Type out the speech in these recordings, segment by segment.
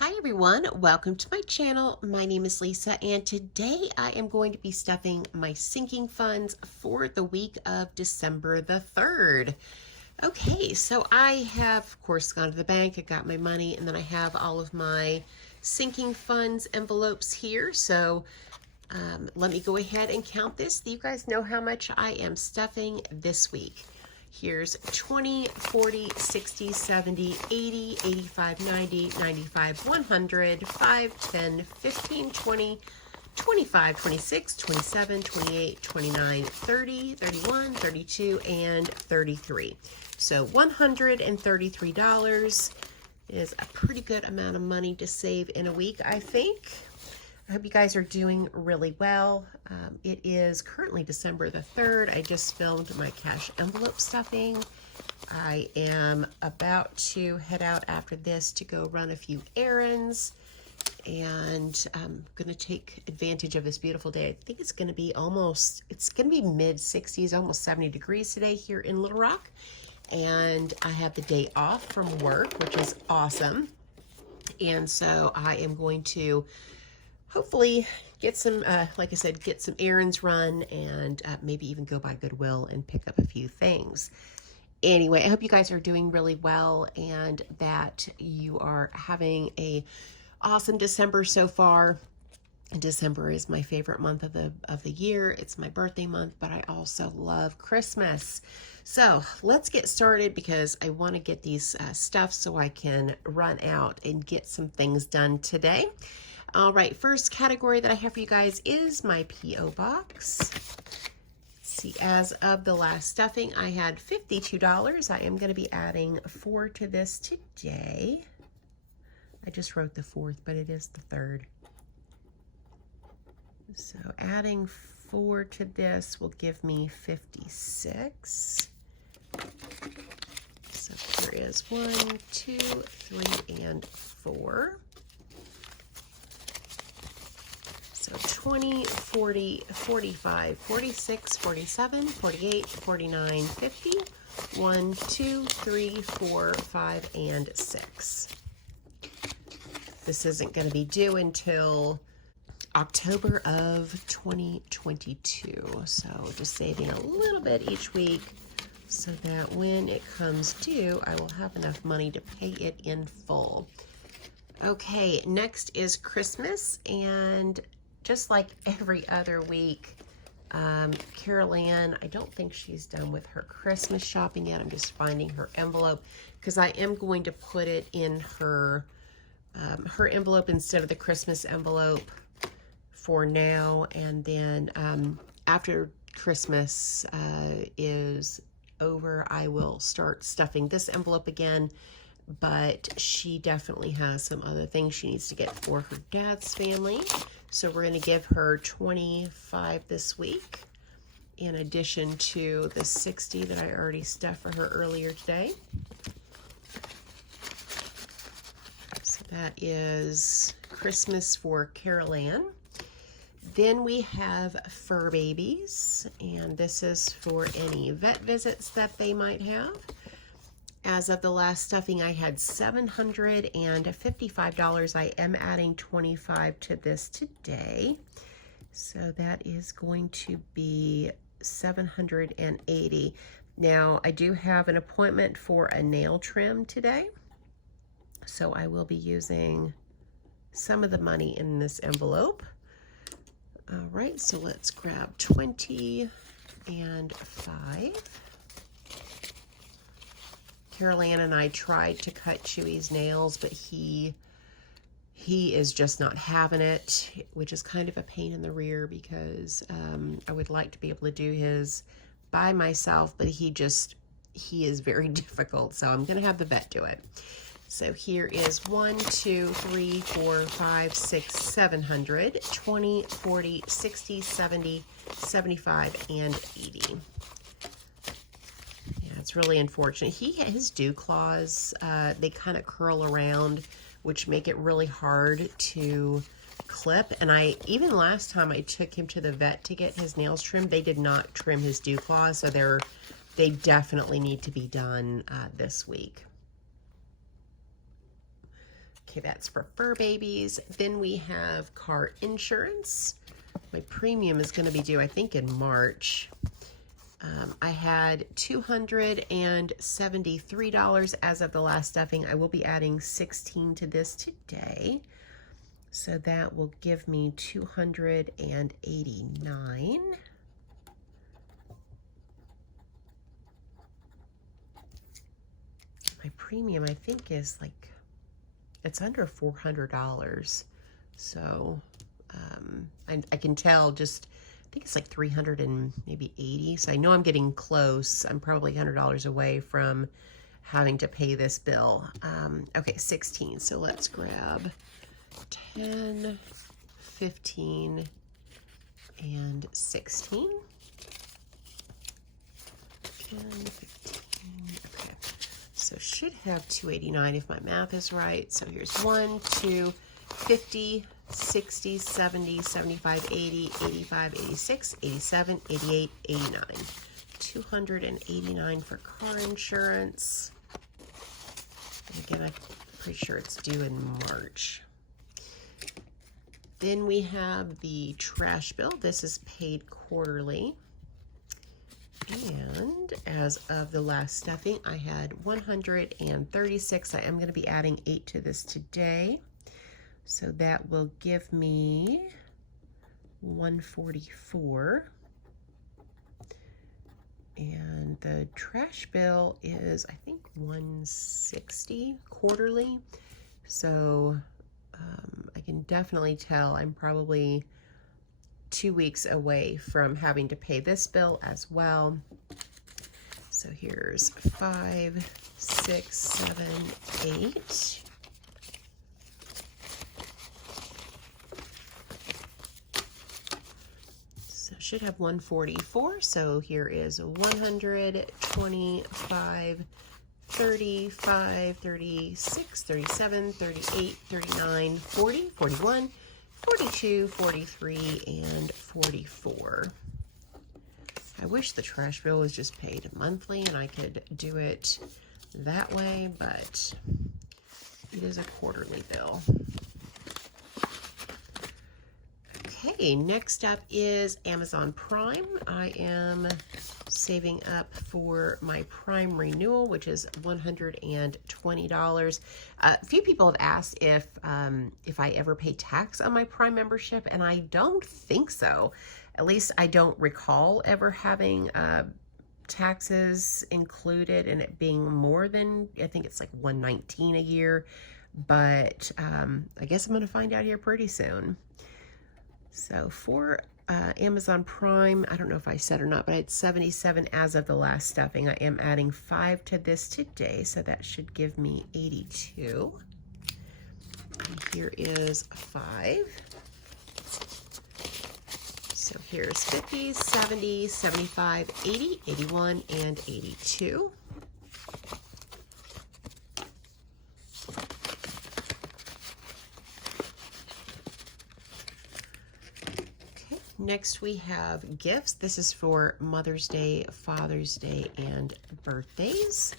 Hi everyone, welcome to my channel. My name is Lisa and today I am going to be stuffing my sinking funds for the week of December the 3rd. Okay, so I have of course gone to the bank, I got my money, and then I have all of my sinking funds envelopes here. So let me go ahead and count this so you guys know how much I am stuffing this week. Here's 20, 40, 60, 70, 80, 85, 90, 95, 100, 5, 10, 15, 20, 25, 26, 27, 28, 29, 30, 31, 32, and 33. So $133 is a pretty good amount of money to save in a week, I think. I hope you guys are doing really well. It is currently December the 3rd. I just filmed my cash envelope stuffing. I am about to head out after this to go run a few errands, and I'm gonna take advantage of this beautiful day. I think it's gonna be mid 60s, almost 70 degrees today here in Little Rock. And I have the day off from work, which is awesome. And so I am going to hopefully get some, like I said, get some errands run, and maybe even go by Goodwill and pick up a few things. Anyway, I hope you guys are doing really well and that you are having a awesome December so far. December is my favorite month of the year. It's my birthday month, but I also love Christmas. So let's get started because I want to get these stuff so I can run out and get some things done today. All right, first category that I have for you guys is my P.O. box. Let's see, as of the last stuffing, I had $52. I am going to be adding 4 to this today. I just wrote the 4th, but it is the 3rd. So adding 4 to this will give me 56. So here is 1, 2, 3, and 4. So 20, 40, 45, 46, 47, 48, 49, 50, 1, 2, 3, 4, 5, and 6. This isn't going to be due until October of 2022. So just saving a little bit each week so that when it comes due, I will have enough money to pay it in full. Okay, next is Christmas, and just like every other week, Carol Ann, I don't think she's done with her Christmas shopping yet. I'm just finding her envelope because I am going to put it in her envelope instead of the Christmas envelope for now. And then after Christmas is over, I will start stuffing this envelope again. But she definitely has some other things she needs to get for her dad's family. So we're going to give her 25 this week, in addition to the 60 that I already stuffed for her earlier today. So that is Christmas for Carol Ann. Then we have fur babies, and this is for any vet visits that they might have. As of the last stuffing, I had $755. I am adding 25 to this today. So that is going to be $780. Now, I do have an appointment for a nail trim today. So I will be using some of the money in this envelope. All right, so let's grab 20 and 5. Carol Ann and I tried to cut Chewy's nails, but he is just not having it, which is kind of a pain in the rear because I would like to be able to do his by myself, but he is very difficult, so I'm going to have the vet do it. So here is 1, 2, 3, 4, 5, 6, 700, 20, 40, 60, 70, 75, and 80. It's really unfortunate. His dew claws, they kind of curl around, which make it really hard to clip. And even last time I took him to the vet to get his nails trimmed, they did not trim his dew claws, so they definitely need to be done this week. Okay, that's for fur babies. Then we have car insurance. My premium is going to be due, I think, in March. I had $273 as of the last stuffing. I will be adding 16 to this today. So that will give me $289. My premium, I think, is like, it's under $400. So I can tell just, I think it's like 300 and maybe 80. So I know I'm getting close. I'm probably $100 away from having to pay this bill. Okay, 16. So let's grab 10, 15, and 16. 10, 15, okay. So should have 289 if my math is right. So here's 1, 2, 50, 60, 70, 75, 80, 85, 86, 87, 88, 89. 289 for car insurance. And again, I'm pretty sure it's due in March. Then we have the trash bill. This is paid quarterly. And as of the last stuffing, I had 136. I am going to be adding 8 to this today. So that will give me 144. And the trash bill is, I think, 160 quarterly. So I can definitely tell I'm probably 2 weeks away from having to pay this bill as well. So here's 5, 6, 7, 8. So should have 144. So here is 100, 25, 35, 36, 37, 38, 39, 40, 41, 42, 43, and 44. I wish the trash bill was just paid monthly and I could do it that way, but it is a quarterly bill. Okay, next up is Amazon Prime. I am saving up for my Prime renewal, which is $120. A few people have asked if I ever pay tax on my Prime membership, and I don't think so. At least I don't recall ever having taxes included and it being more than, I think it's like $119 a year, but I guess I'm going to find out here pretty soon. So for Amazon Prime, I don't know if I said or not, but I had 77 as of the last stuffing. I am adding 5 to this today, so that should give me 82. And here is 5. So here's 50, 70, 75, 80, 81, and 82. Next we have gifts. This is for Mother's Day, Father's Day, and birthdays.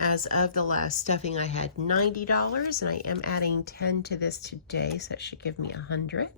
As of the last stuffing, I had $90, and I am adding 10 to this today, so that should give me 100.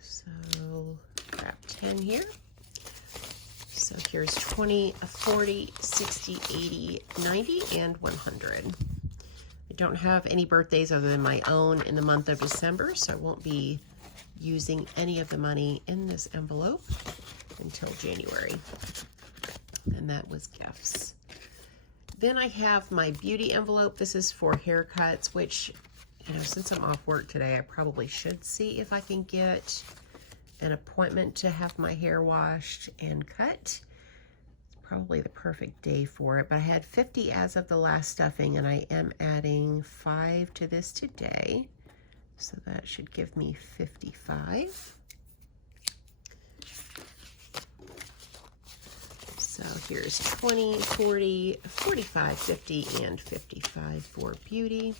So grab 10 here. So here's 20, 40, 60, 80, 90, and 100. I don't have any birthdays other than my own in the month of December, so I won't be using any of the money in this envelope until January. And that was gifts. Then I have my beauty envelope. This is for haircuts, which, you know, since I'm off work today, I probably should see if I can get an appointment to have my hair washed and cut. Probably the perfect day for it, but I had 50 as of the last stuffing, and I am adding 5 to this today, so that should give me 55. So here's 20, 40, 45, 50, and 55 for beauty.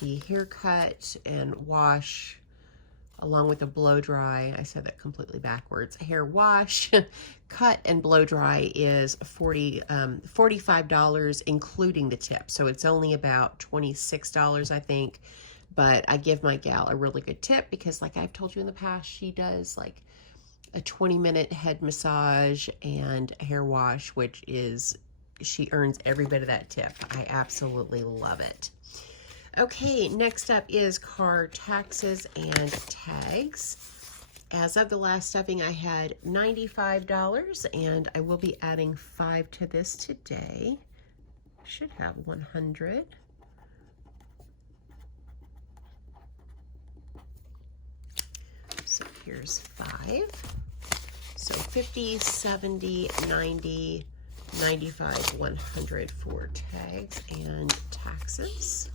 The haircut and wash along with a blow dry. I said that completely backwards. Hair wash, cut and blow dry is $45, including the tip. So it's only about $26, I think. But I give my gal a really good tip because, like I've told you in the past, she does like a 20-minute head massage and hair wash, which is, she earns every bit of that tip. I absolutely love it. Okay, next up is car taxes and tags. As of the last stuffing, I had $95, and I will be adding 5 to this today. Should have 100. So here's 5. So 50, 70, 90, 95, 100 for tags and taxes.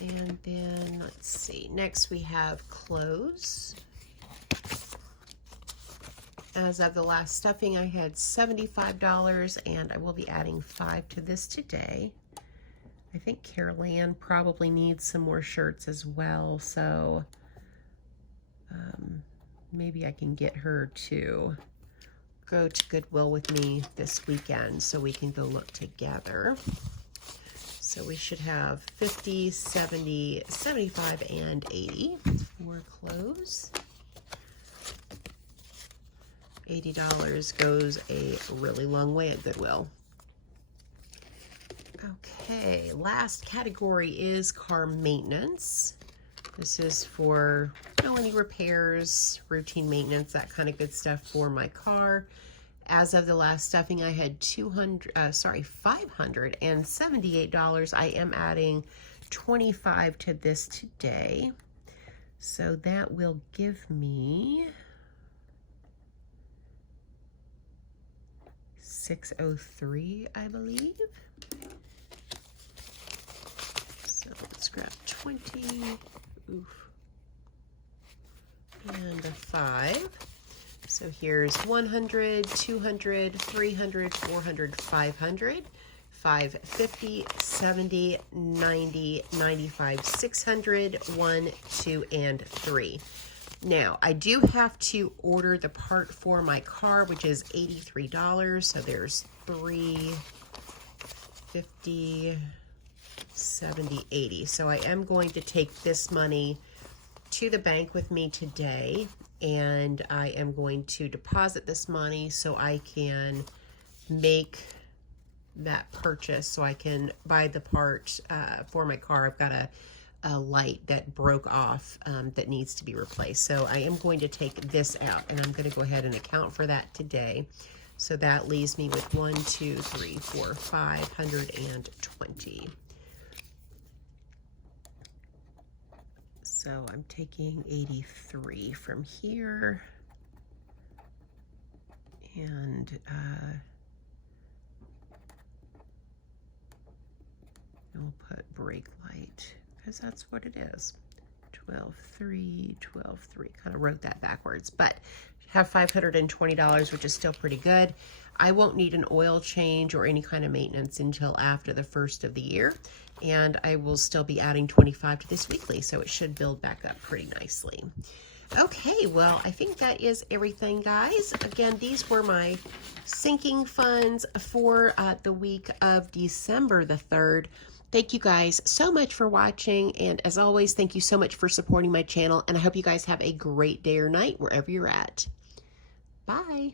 And then, let's see, next we have clothes. As of the last stuffing, I had $75, and I will be adding 5 to this today. I think Carol Ann probably needs some more shirts as well, so maybe I can get her to go to Goodwill with me this weekend so we can go look together. So we should have 50, 70, 75, and 80 for clothes. $80 goes a really long way at Goodwill. Okay, last category is car maintenance. This is for, you know, any repairs, routine maintenance, that kind of good stuff for my car. As of the last stuffing, I had $578. I am adding 25 to this today. So that will give me $603, I believe. So let's grab 20, oof, and a 5. So here's 100, 200, 300, 400, 500, 550, 70, 90, 95, 600, 1, 2, and 3. Now, I do have to order the part for my car, which is $83. So there's 3, 50, 70, 80. So I am going to take this money to the bank with me today, and I am going to deposit this money so I can make that purchase, so I can buy the part for my car. I've got a light that broke off that needs to be replaced. So I am going to take this out, and I'm going to go ahead and account for that today. So that leaves me with 1, 2, 3, 4, 520. So I'm taking 83 from here, and we'll put brake light, because that's what it is. 12.3, 12.3. Kind of wrote that backwards, but have $520, which is still pretty good. I won't need an oil change or any kind of maintenance until after the first of the year, and I will still be adding 25 to this weekly, so it should build back up pretty nicely. Okay, well, I think that is everything, guys. Again, these were my sinking funds for the week of December the 3rd. Thank you guys so much for watching, and as always, thank you so much for supporting my channel, and I hope you guys have a great day or night wherever you're at. Bye.